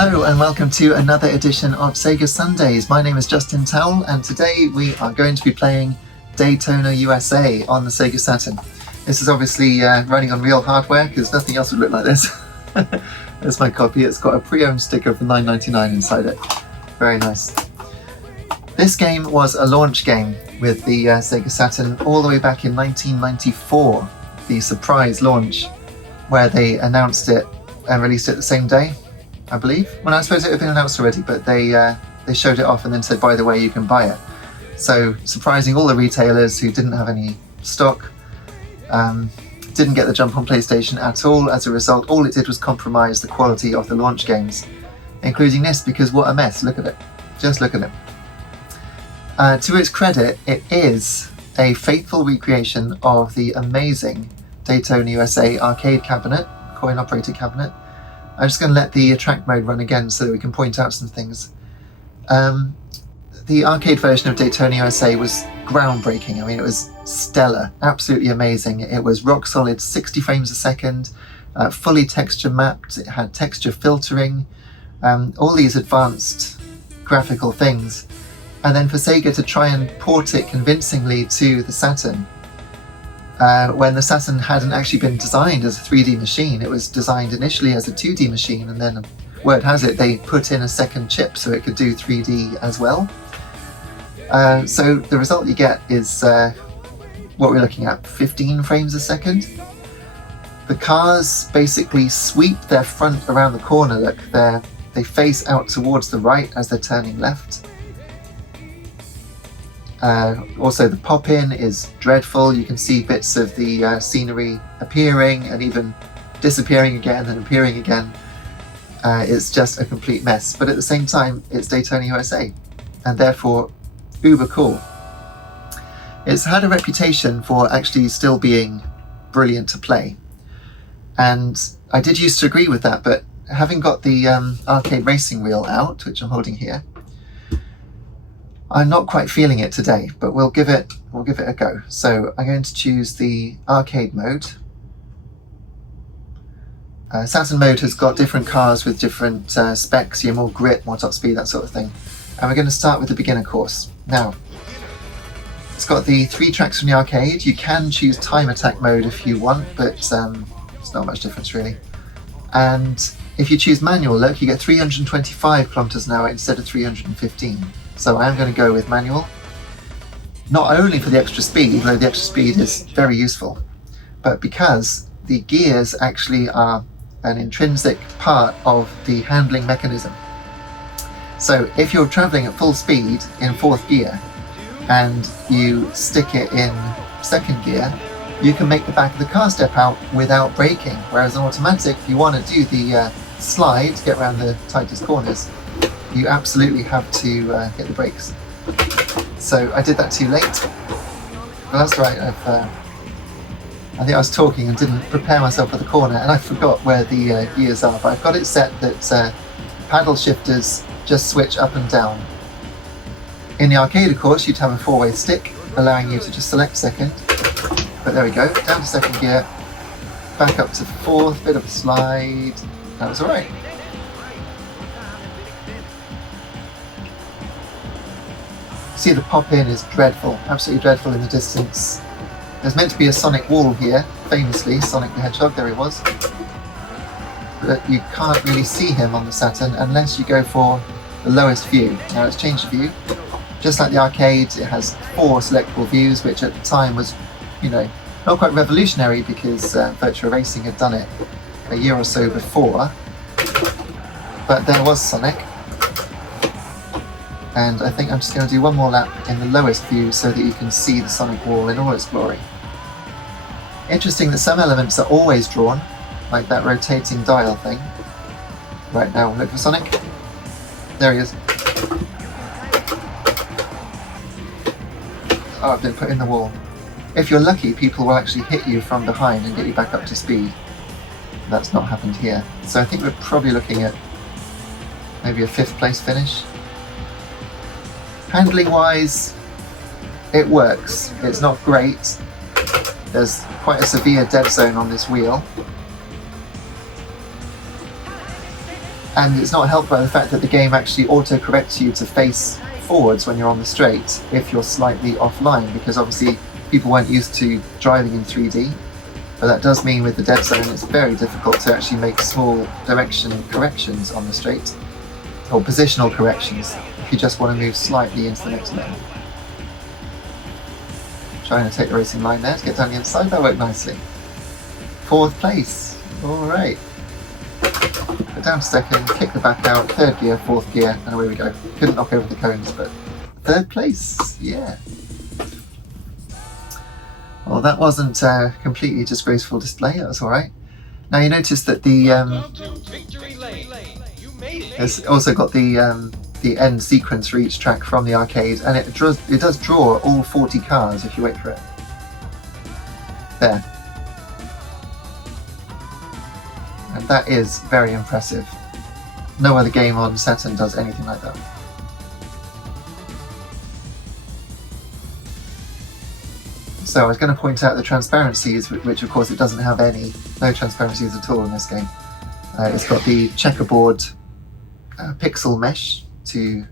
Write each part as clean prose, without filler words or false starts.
Hello and welcome to another edition of Sega Sundays. My name is Justin Towell and today we are going to be playing Daytona USA on the Sega Saturn. This is obviously running on real hardware because nothing else would look like this. There's my copy. It's got a pre-owned sticker for $9.99 inside it. Very nice. This game was a launch game with the Sega Saturn all the way back in 1994. The surprise launch where they announced it and released it the same day, I believe. Well, I suppose it had been announced already, but they showed it off and then said, by the way, you can buy it. So surprising all the retailers who didn't have any stock, didn't get the jump on PlayStation at all. As a result, all it did was compromise the quality of the launch games, including this, because what a mess. Look at it. Just look at it. To its credit, it is a faithful recreation of the amazing Daytona USA arcade cabinet, coin-operated cabinet. I'm just going to let the track mode run again so that we can point out some things. The arcade version of Daytona USA was groundbreaking. I mean, it was stellar, absolutely amazing. It was rock solid 60 frames a second, fully texture mapped, it had texture filtering, all these advanced graphical things. And then for Sega to try and port it convincingly to the Saturn, when the Saturn hadn't actually been designed as a 3D machine. It was designed initially as a 2D machine, and then, word has it, they put in a second chip so it could do 3D as well. So the result you get is what we're looking at, 15 frames a second. The cars basically sweep their front around the corner. Look, they face out towards the right as they're turning left. Also, the pop-in is dreadful. You can see bits of the scenery appearing and even disappearing again and appearing again. It's just a complete mess. But at the same time, it's Daytona USA, and therefore uber cool. It's had a reputation for actually still being brilliant to play. And I did used to agree with that, but having got the arcade racing wheel out, which I'm holding here, I'm not quite feeling it today, but we'll give it a go. So I'm going to choose the arcade mode. Saturn mode has got different cars with different specs, more grip, more top speed, that sort of thing. And we're going to start with the beginner course. Now, it's got the 3 tracks from the arcade. You can choose time attack mode if you want, but it's not much difference really. And if you choose manual, look, you get 325 kilometers an hour instead of 315. So I am going to go with manual, not only for the extra speed, though the extra speed is very useful, but because the gears actually are an intrinsic part of the handling mechanism. So if you're traveling at full speed in 4th gear and you stick it in 2nd gear, you can make the back of the car step out without braking, whereas an automatic, if you want to do the slide to get around the tightest corners, you absolutely have to hit the brakes. So I did that too late. Well, that's right, I think I was talking and didn't prepare myself for the corner, and I forgot where the gears are, but I've got it set that paddle shifters just switch up and down. In the arcade, of course, you'd have a 4-way stick, allowing you to just select 2nd. But there we go, down to 2nd gear, back up to 4th, bit of a slide. That was alright. See, the pop-in is dreadful, absolutely dreadful in the distance. There's meant to be a Sonic wall here, famously, Sonic the Hedgehog, there he was. But you can't really see him on the Saturn unless you go for the lowest view. Now it's changed the view. Just like the arcade, it has 4 selectable views, which at the time was, not quite revolutionary because Virtua Racing had done it a year or so before. But there was Sonic. And I think I'm just going to do one more lap in the lowest view so that you can see the Sonic wall in all its glory. Interesting that some elements are always drawn, like that rotating dial thing. Right, now look for Sonic. There he is. Oh, I've been put in the wall. If you're lucky, people will actually hit you from behind and get you back up to speed. That's not happened here. So I think we're probably looking at maybe a 5th place finish. Handling wise, it works. It's not great. There's quite a severe dead zone on this wheel. And it's not helped by the fact that the game actually auto-corrects you to face forwards when you're on the straight if you're slightly offline, because obviously people weren't used to driving in 3D. But that does mean with the dead zone it's very difficult to actually make small direction corrections on the straight, or positional corrections, if you just want to move slightly into the next lane. Trying to take the racing line there to get down the inside, that worked nicely. 4th place, alright. Go down to 2nd, kick the back out, 3rd gear, 4th gear, and away we go. Couldn't knock over the cones, but 3rd place, yeah. Well, that wasn't a completely disgraceful display, that was alright. Now you notice that the it's also got the end sequence for each track from the arcade, and it does draw all 40 cars if you wait for it. There. And that is very impressive. No other game on Saturn does anything like that. So I was going to point out the transparencies, which of course it doesn't have any. No transparencies at all in this game. It's got the checkerboard pixel mesh to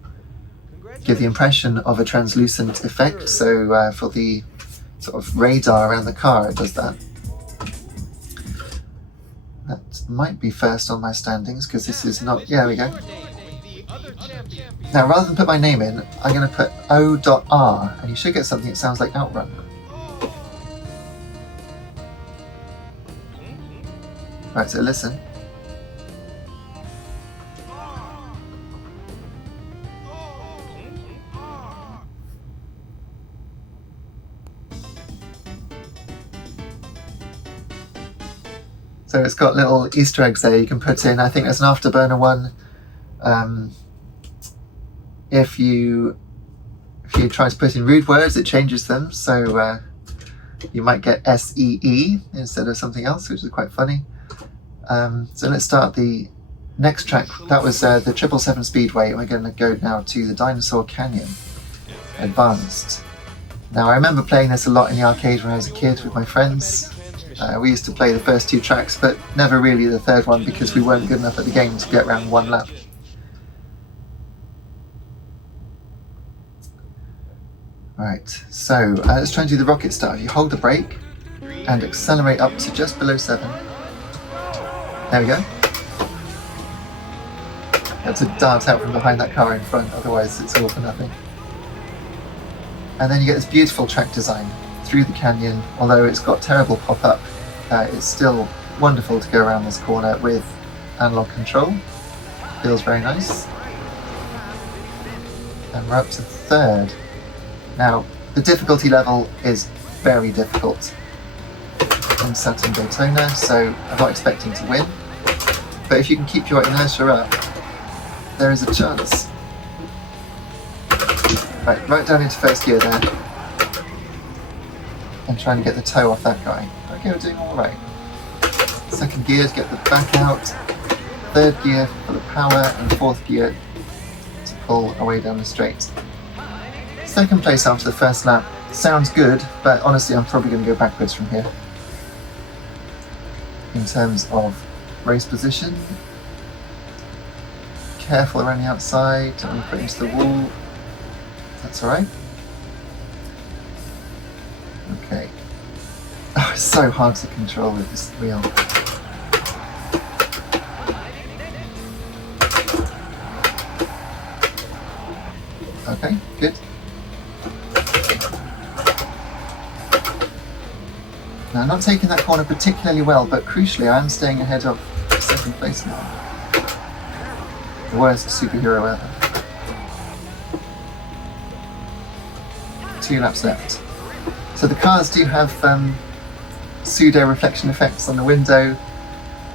give the impression of a translucent effect. So for the sort of radar around the car, it does that. That might be first on my standings because this is not... Yeah, there we go. Now rather than put my name in, I'm going to put O.R, and you should get something that sounds like Outrun. Right, so listen. So it's got little Easter eggs there you can put in. I think there's an afterburner one. If you try to put in rude words, it changes them. So you might get SEE instead of something else, which is quite funny. So let's start the next track. That was the 777 Speedway, and we're going to go now to the Dinosaur Canyon Advanced. Now I remember playing this a lot in the arcade when I was a kid with my friends. We used to play the first 2 tracks, but never really the 3rd one because we weren't good enough at the game to get around 1 lap. Right, so let's try and do the rocket start. If you hold the brake and accelerate up to just below 7. There we go. You have to dart out from behind that car in front, otherwise it's all for nothing. And then you get this beautiful track design through the canyon. Although it's got terrible pop-up, it's still wonderful to go around this corner with analog control. Feels very nice. And we're up to 3rd. Now, the difficulty level is very difficult in Saturn Daytona, so I'm not expecting to win. But if you can keep your inertia up, there is a chance. Right down into 1st gear there. And try and get the toe off that guy. Okay, we're doing alright. 2nd gear to get the back out. 3rd gear for the power, and 4th gear to pull away down the straight. 2nd place after the 1st lap. Sounds good, but honestly I'm probably going to go backwards from here. In terms of race position. Careful around the outside, don't want to put into the wall. That's alright. Okay. Oh, it's so hard to control with this wheel. Okay, good. Now, I'm not taking that corner particularly well, but crucially I am staying ahead of 2nd place now. The worst superhero ever. 2 laps left. So the cars do have pseudo reflection effects on the window.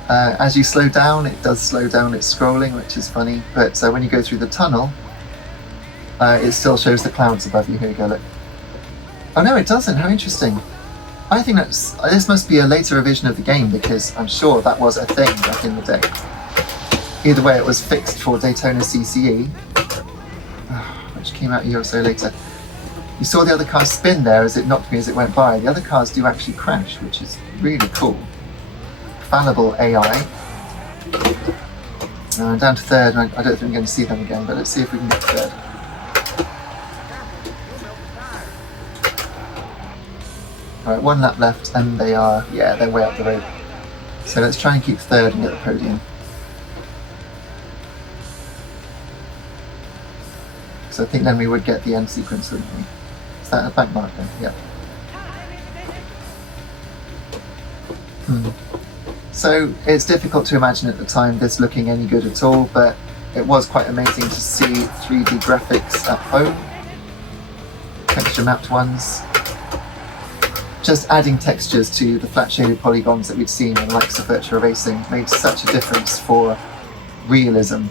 As you slow down, it does slow down its scrolling, which is funny, but when you go through the tunnel, it still shows the clouds above you. Here you go, look. Oh no, it doesn't. How interesting. I think this must be a later revision of the game, because I'm sure that was a thing back in the day. Either way, it was fixed for Daytona CCE, which came out a year or so later. You saw the other car spin there as it knocked me as it went by. The other cars do actually crash, which is really cool. Fallible AI. I'm down to third, and I don't think we're going to see them again, but let's see if we can get third. Alright, 1 lap left, and they are, yeah, they're way up the road. So let's try and keep third and get the podium. So I think then we would get the end sequence, wouldn't we? Is that a back marker? Yeah. So it's difficult to imagine at the time this looking any good at all, but it was quite amazing to see 3D graphics at home, texture mapped ones. Just adding textures to the flat shaded polygons that we'd seen in the likes of Virtua Racing made such a difference for realism.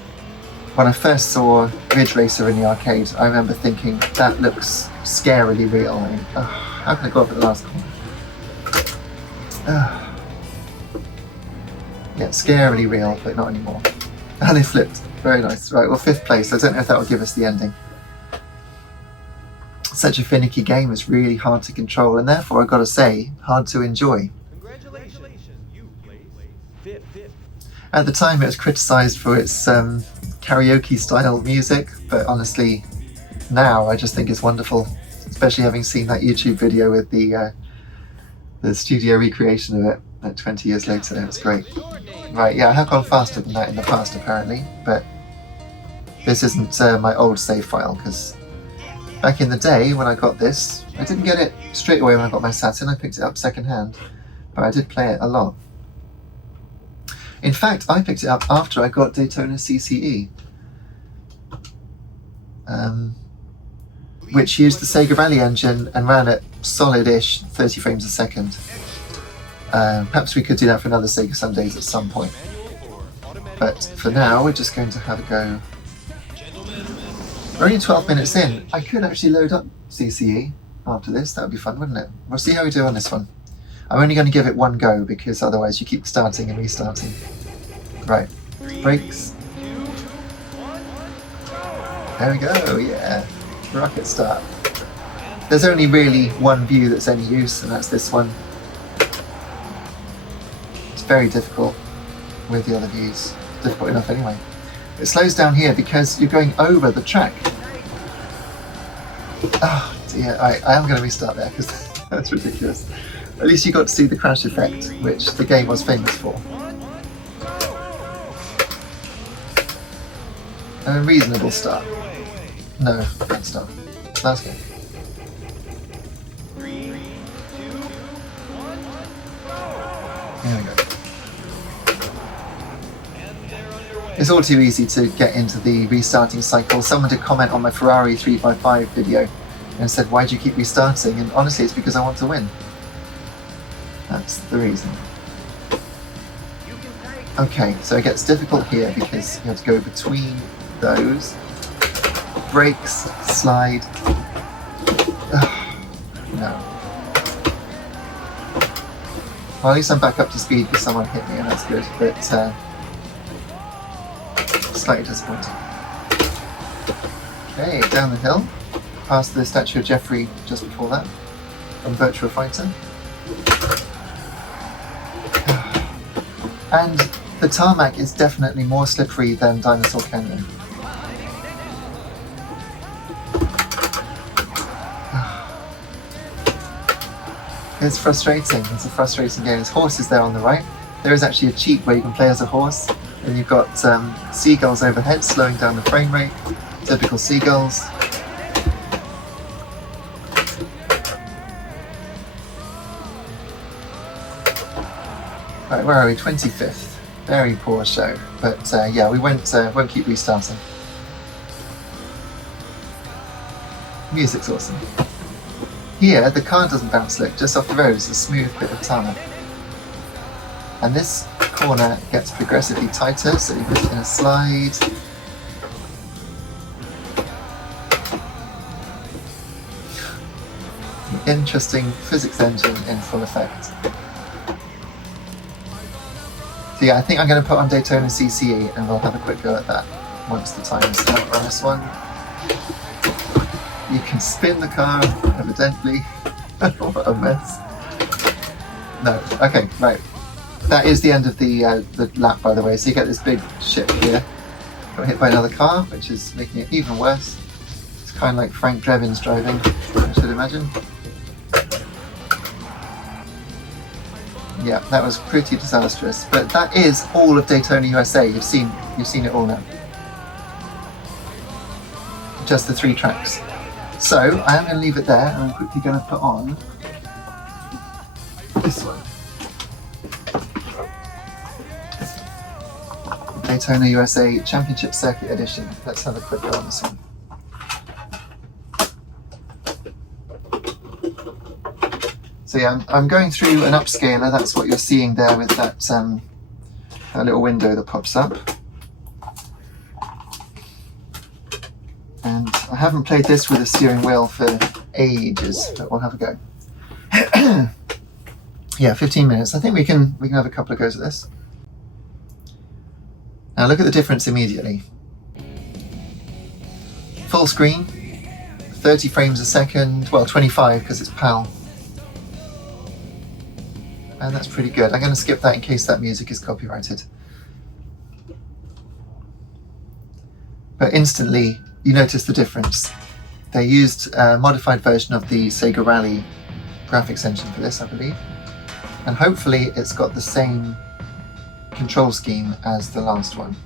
When I first saw Ridge Racer in the arcade, I remember thinking, that looks scarily real. I mean, how can I go up at the last corner? Yeah, scarily real, but not anymore. And they flipped. Very nice. Right, well, 5th place. I don't know if that will give us the ending. Such a finicky game is really hard to control, and therefore, I've got to say, hard to enjoy. Congratulations, you placed 5th. At the time, it was criticised for its karaoke-style music, but honestly, now I just think it's wonderful, especially having seen that YouTube video with the studio recreation of it. 20 years later, it was great. Right, yeah, I have gone faster than that in the past apparently, but this isn't my old save file, because back in the day when I got this, I didn't get it straight away when I got my Saturn. I picked it up second hand, but I did play it a lot. In fact, I picked it up after I got Daytona CCE, which used the Sega Rally engine and ran at solid-ish 30 frames a second. Perhaps we could do that for another Sega Sundays at some point. But for now, we're just going to have a go. We're only 12 minutes in. I could actually load up CCE after this. That would be fun, wouldn't it? We'll see how we do on this one. I'm only going to give it one go, because otherwise you keep starting and restarting. Right. Brakes. There we go, yeah. Rocket start. There's only really one view that's any use, and that's this one. Very difficult with the other views. Difficult enough anyway. It slows down here because you're going over the track. Oh dear, I am going to restart there because that's ridiculous. At least you got to see the crash effect, which the game was famous for. A reasonable start. No, bad start. Last game. Here we go. It's all too easy to get into the restarting cycle. Someone did comment on my Ferrari 3x5 video and said, why do you keep restarting? And honestly, it's because I want to win. That's the reason. Okay, so it gets difficult here because you have to go between those. Brakes, slide. No. Well, at least I'm back up to speed because someone hit me, and that's good, but slightly disappointing. Okay, down the hill, past the statue of Jeffrey just before that, from Virtua Fighter. And the tarmac is definitely more slippery than Dinosaur Canyon. It's frustrating. It's a frustrating game. There's horses there on the right. There is actually a cheat where you can play as a horse, and you've got seagulls overhead slowing down the frame rate. Typical seagulls. Right, where are we? 25th. Very poor show, but yeah, we won't keep restarting. Music's awesome. Here, the car doesn't bounce slick, just off the road it's a smooth bit of tarmac. And this corner gets progressively tighter, so you put it in a slide. An interesting physics engine in full effect. So yeah, I think I'm going to put on Daytona CCE and we'll have a quick go at that once the time is up on this one. You can spin the car, evidently. What a mess. No, okay, right. That is the end of the lap, by the way. So you get this big ship here, Got hit by another car, which is making it even worse. It's kind of like Frank Drevin's driving, I should imagine. Yeah, that was pretty disastrous. But that is all of Daytona USA. You've seen it all now. Just the 3 tracks. So I am going to leave it there, and I'm quickly going to put on this one. Daytona USA Championship Circuit Edition. Let's have a quick go on this one. So yeah, I'm going through an upscaler. That's what you're seeing there with that, that little window that pops up. And I haven't played this with a steering wheel for ages, but we'll have a go. Yeah, 15 minutes. I think we can have a couple of goes at this. Now look at the difference immediately. Full screen, 30 frames a second, well 25 because it's PAL. And that's pretty good. I'm going to skip that in case that music is copyrighted. But instantly, you notice the difference. They used a modified version of the Sega Rally graphics engine for this, I believe. And hopefully it's got the same control scheme as the last one.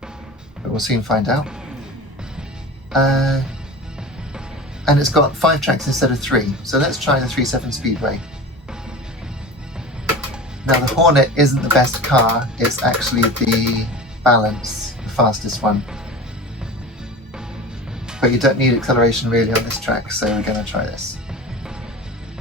But we'll soon find out. And it's got 5 tracks instead of 3. So let's try the 3.7 Speedway. Now the Hornet isn't the best car, it's actually the Balance, the fastest one. But you don't need acceleration really on this track, so we're going to try this.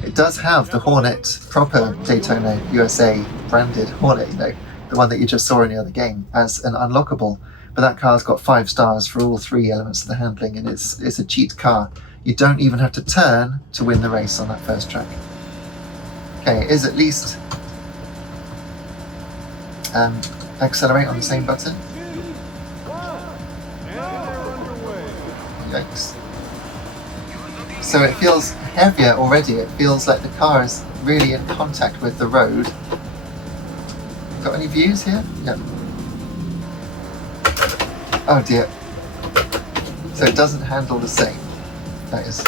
It does have the Hornet, proper Daytona USA branded Hornet, you know, the one that you just saw in the other game, as an unlockable. But that car's got 5 stars for all 3 elements of the handling, and it's a cheat car. You don't even have to turn to win the race on that first track. Okay, it is at least accelerate on the same button. Yikes. So it feels heavier already. It feels like the car is really in contact with the road. Got any views here? Yep. Oh dear. So it doesn't handle the same. That is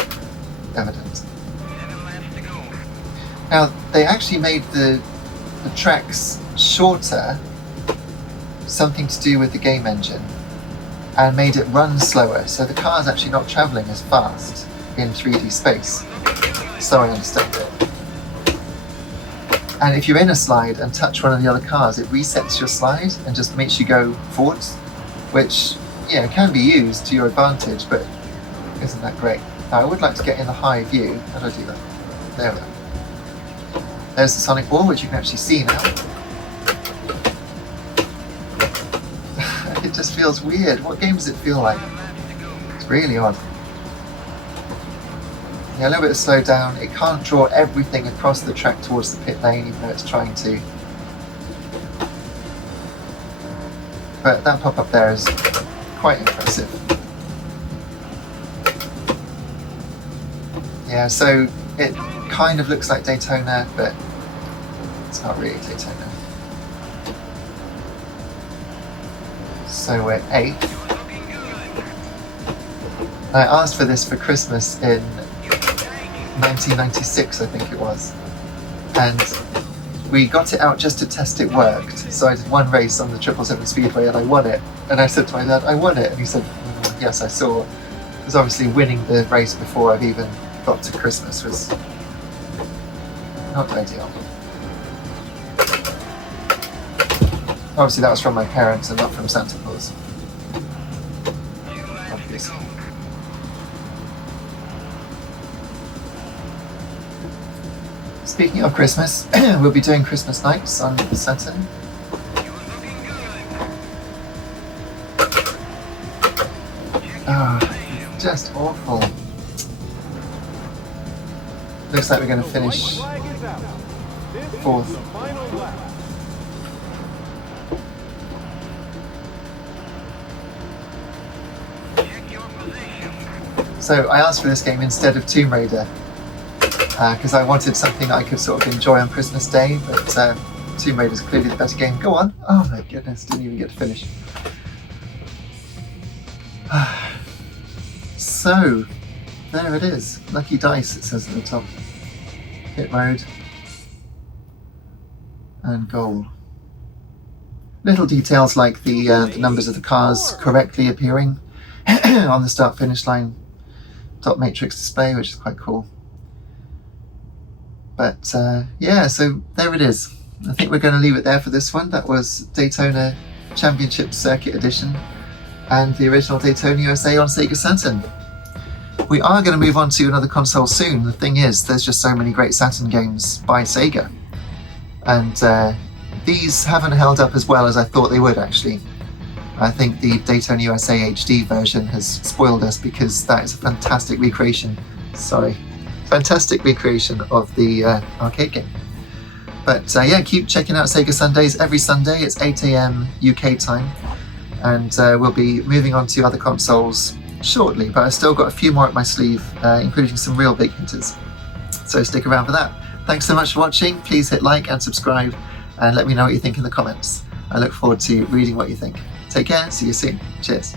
evident. Now, they actually made the tracks shorter, something to do with the game engine, and made it run slower, so the car's actually not travelling as fast in 3D space. So I understand it. And if you're in a slide and touch one of the other cars, it resets your slide and just makes you go forwards, which, you know, can be used to your advantage, but isn't that great? Now, I would like to get in the high view. How do I do that? There we go. There's the Sonic Wall, which you can actually see now. It just feels weird. What game does it feel like? It's really odd. Yeah, a little bit of slowdown. It can't draw everything across the track towards the pit lane, even though it's trying to. But that pop-up there is quite impressive. Yeah, so it kind of looks like Daytona, but it's not really Daytona. So we're 8th. I asked for this for Christmas in 1996, I think it was. And we got it out just to test it worked. So I did one race on the 777 Speedway and I won it. And I said to my dad, I won it. And he said, yes, I saw. Because obviously winning the race before I've even got to Christmas was not ideal. Obviously that was from my parents and not from Santa Claus. Obviously. Speaking of Christmas, we'll be doing Christmas nights on Saturn. Oh, just awful. Looks like we're going to finish 4th. So I asked for this game instead of Tomb Raider because I wanted something that I could sort of enjoy on Christmas Day, but Tomb Raider is clearly the better game. Go on. Oh my goodness, didn't even get to finish. So, there it is. Lucky dice, it says at the top. Hit mode. And goal. Little details like the numbers of the cars correctly appearing on the start-finish line dot matrix display, which is quite cool. But yeah, so there it is. I think we're going to leave it there for this one. That was Daytona Championship Circuit Edition and the original Daytona USA on Sega Saturn. We are going to move on to another console soon. The thing is, there's just so many great Saturn games by Sega. And these haven't held up as well as I thought they would, actually. I think the Daytona USA HD version has spoiled us, because that is a fantastic recreation. Fantastic recreation of the arcade game. But yeah, keep checking out Sega Sundays every Sunday. It's 8 AM UK time. And we'll be moving on to other consoles shortly, but I've still got a few more up my sleeve, including some real big hitters. So stick around for that. Thanks so much for watching. Please hit like and subscribe, and let me know what you think in the comments. I look forward to reading what you think. Take care, see you soon. Cheers.